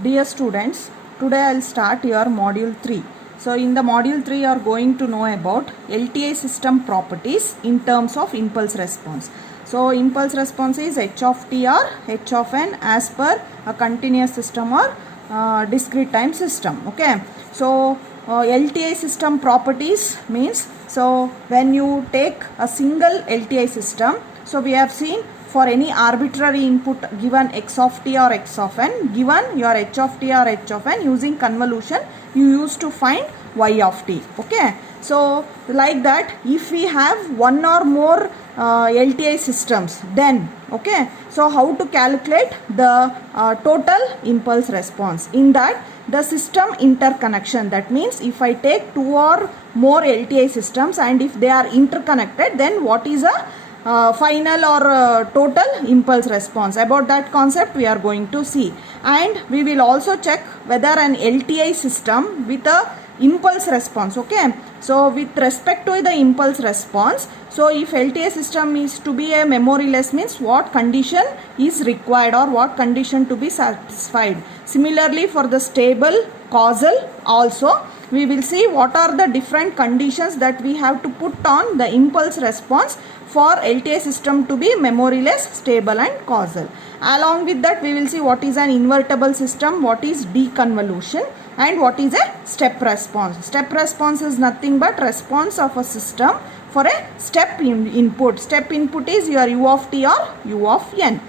Dear students, today I will start your module 3. So in the module 3 you are going to know about LTI system properties in terms of impulse response. So impulse response is h of t or h of n as per a continuous system or discrete time system. Okay. So LTI system properties means, so when you take a single LTI system, so we have seen for any arbitrary input given x of t or x of n, given your h of t or h of n, using convolution you used to find y of t. Okay. So like that, if we have one or more LTI systems, then okay, so how to calculate the total impulse response? In that, the system interconnection, that means if I take two or more LTI systems and if they are interconnected, then what is a final or total impulse response? About that concept we are going to see, and we will also check whether an LTI system with a impulse response. Okay, so with respect to the impulse response, so if LTI system is to be a memoryless, means what condition is required or what condition to be satisfied. Similarly for the stable causal also we will see what are the different conditions that we have to put on the impulse response for LTI system to be memoryless, stable and causal. Along with that we will see what is an invertible system, what is deconvolution, and what is a step response. Step response is nothing but response of a system for a step input. Step input is your u of t or u of n.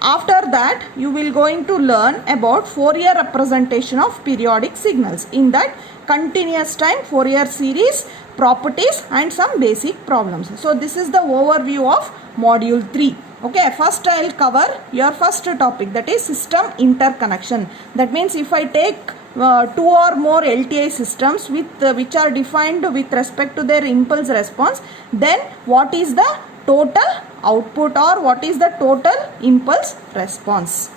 After that you will going to learn about Fourier representation of periodic signals. In that, continuous time, Fourier series, properties and some basic problems. So this is the overview of module 3. Okay, first I will cover your first topic, that is system interconnection. That means if I take two or more LTI systems with which are defined with respect to their impulse response, then what is the total output or what is the total impulse response?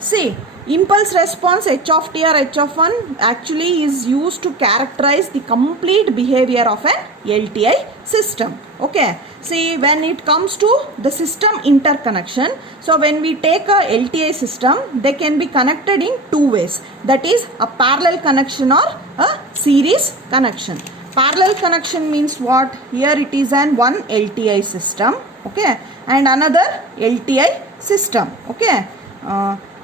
See, impulse response h of t or h of 1 actually is used to characterize the complete behavior of an LTI system. Okay, see, when it comes to the system interconnection, so when we take a LTI system, they can be connected in two ways, that is a parallel connection or a series connection. Parallel connection means what? Here it is an one LTI system, okay, and another LTI system. Okay,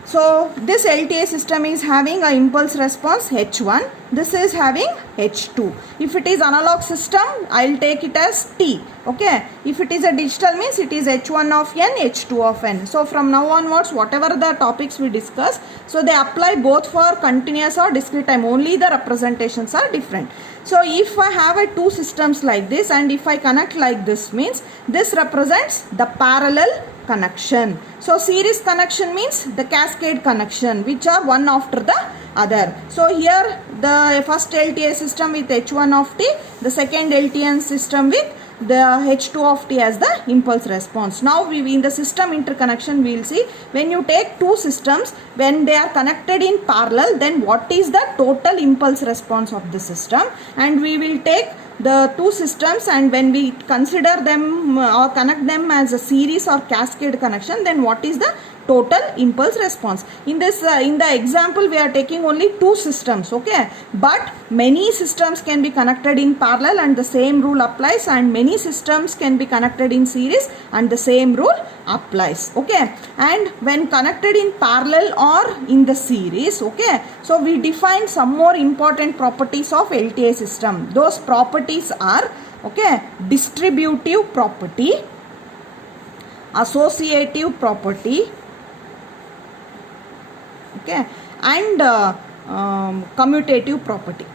so this LTI system is having a impulse response h1, this is having h2. If it is analog system, I will take it as t. Okay, if it is a digital, means it is h1 of n, h2 of n. So from now onwards, whatever the topics we discuss, so they apply both for continuous or discrete time, only the representations are different. So if I have two systems like this and if I connect like this, means this represents the parallel connection. So series connection means the cascade connection, which are one after the other. So here the first LTI system with h1 of t, the second LTI system with the h2 of t as the impulse response. Now we in the system interconnection we will see, when you take two systems, when they are connected in parallel, then what is the total impulse response of the system, and we will take the two systems and when we consider them or connect them as a series or cascade connection, then what is the total impulse response. In this in the example we are taking only two systems, okay, but many systems can be connected in parallel and the same rule applies, and many systems can be connected in series and the same rule applies. Okay, and when connected in parallel or in the series, okay, so we define some more important properties of LTI system. Those properties are, okay, distributive property, associative property, okay, and commutative property.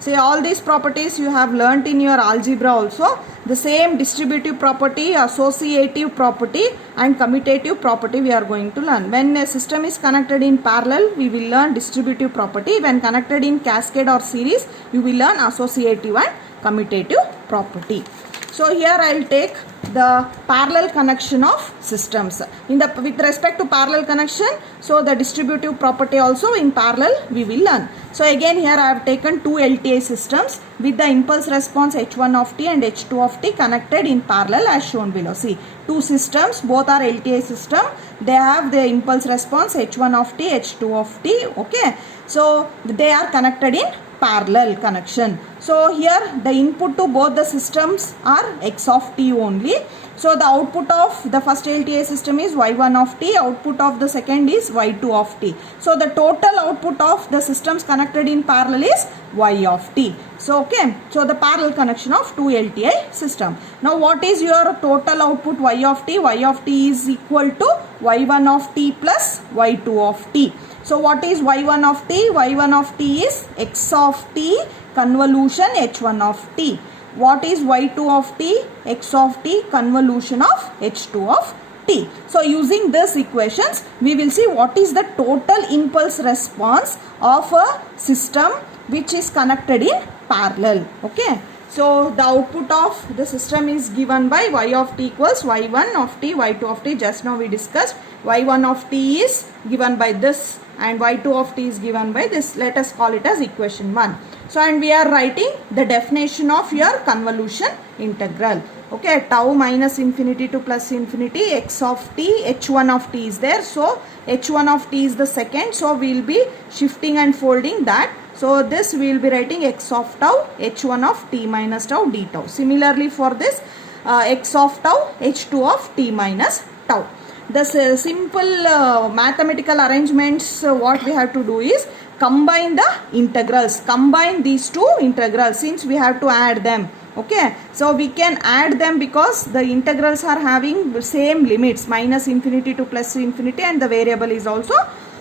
See, all these properties you have learnt in your algebra also. The same distributive property, associative property and commutative property we are going to learn. When a system is connected in parallel, we will learn distributive property. When connected in cascade or series, you will learn associative and commutative property. So here I will take the parallel connection of systems. With respect to parallel connection, so the distributive property also in parallel we will learn. So again here I have taken two LTI systems with the impulse response h1 of t and h2 of t connected in parallel as shown below. See, two systems, both are LTI system. They have the impulse response h1 of t, h2 of t. Okay, so they are connected in parallel connection. So here the input to both the systems are x of t only. So the output of the first LTI system is y1 of t, output of the second is y2 of t. So the total output of the systems connected in parallel is y of t. So okay, so the parallel connection of two LTI system. Now what is your total output y of t? Y of t is equal to y1 of t plus y2 of t. So what is y1 of t? Y1 of t is x of t convolution h1 of t. What is y2 of t? X of t convolution of h2 of t. So using these equations, we will see what is the total impulse response of a system which is connected in parallel. Okay. So the output of the system is given by y of t equals y1 of t, y2 of t. Just now we discussed y1 of t is given by this and y2 of t is given by this. Let us call it as equation 1. So and we are writing the definition of your convolution integral. Okay, tau minus infinity to plus infinity x of t, h1 of t is there. So h1 of t is the second. So we will be shifting and folding that. So this we will be writing x of tau, h1 of t minus tau d tau. Similarly for this x of tau, h2 of t minus tau. The simple mathematical arrangements what we have to do is combine the integrals, combine these two integrals since we have to add them. Okay, so we can add them because the integrals are having the same limits, minus infinity to plus infinity, and the variable is also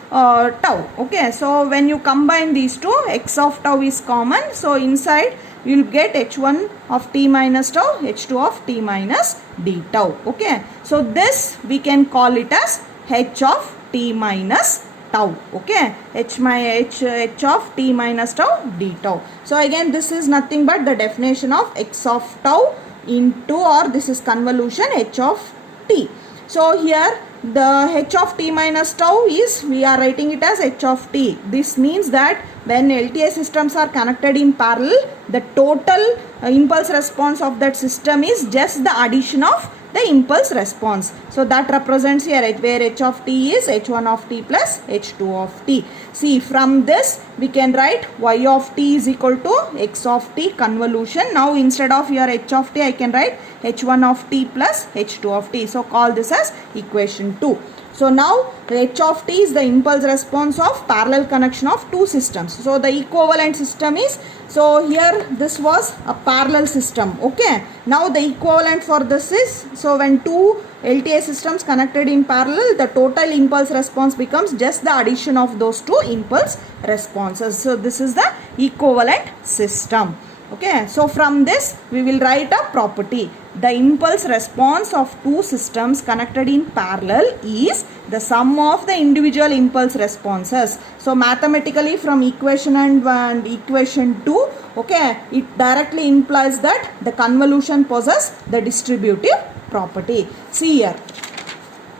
tau. Okay, so when you combine these two, x of tau is common, so inside you will get h1 of t minus tau, h2 of t minus d tau. Okay, so this we can call it as h of t minus tau. Okay, h of t minus tau d tau. So again this is nothing but the definition of x of tau into, or this is convolution h of t. So here the h of t minus tau is, we are writing it as h of t. This means that when LTI systems are connected in parallel, the total impulse response of that system is just the addition of the impulse response. So that represents here where h of t is h1 of t plus h2 of t. See, from this we can write y of t is equal to x of t convolution. Now instead of your h of t I can write h1 of t plus h2 of t. So call this as equation 2. So now h of t is the impulse response of parallel connection of two systems. So the equivalent system is, so here this was a parallel system. Okay, now the equivalent for this is, so when two LTI systems connected in parallel, the total impulse response becomes just the addition of those two impulse responses. So this is the equivalent system. Okay, so from this we will write a property. The impulse response of two systems connected in parallel is the sum of the individual impulse responses. So mathematically from equation and equation 2, okay, it directly implies that the convolution possesses the distributive property. See here,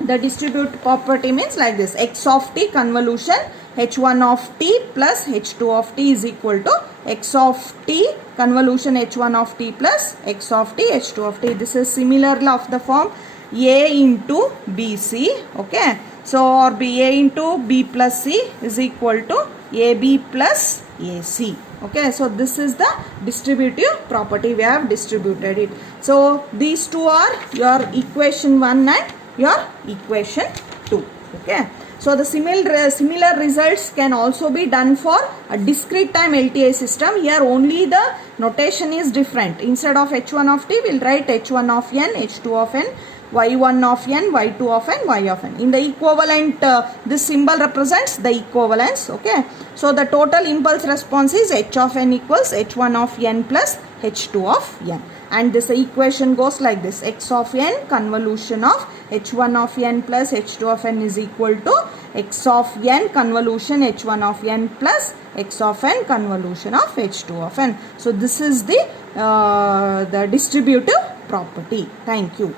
the distributive property means like this: x of t convolution h1 of t plus h2 of t is equal to x of t convolution h1 of t plus x of t h2 of t. This is similarly of the form a into bc. Okay, so or b a into b plus c is equal to ab plus ac. Okay, so this is the distributive property, we have distributed it. So these two are your equation 1 and your equation 2. Okay, so the similar results can also be done for a discrete time LTI system. Here only the notation is different. Instead of h1 of t, we will write h1 of n, h2 of n, y1 of n, y2 of n, y of n. In the equivalent, this symbol represents the equivalence. Okay, so the total impulse response is h of n equals h1 of n plus h2 of n. and this equation goes like this: x of n convolution of h1 of n plus h2 of n is equal to x of n convolution h1 of n plus x of n convolution of h2 of n. So this is the distributive property. Thank you.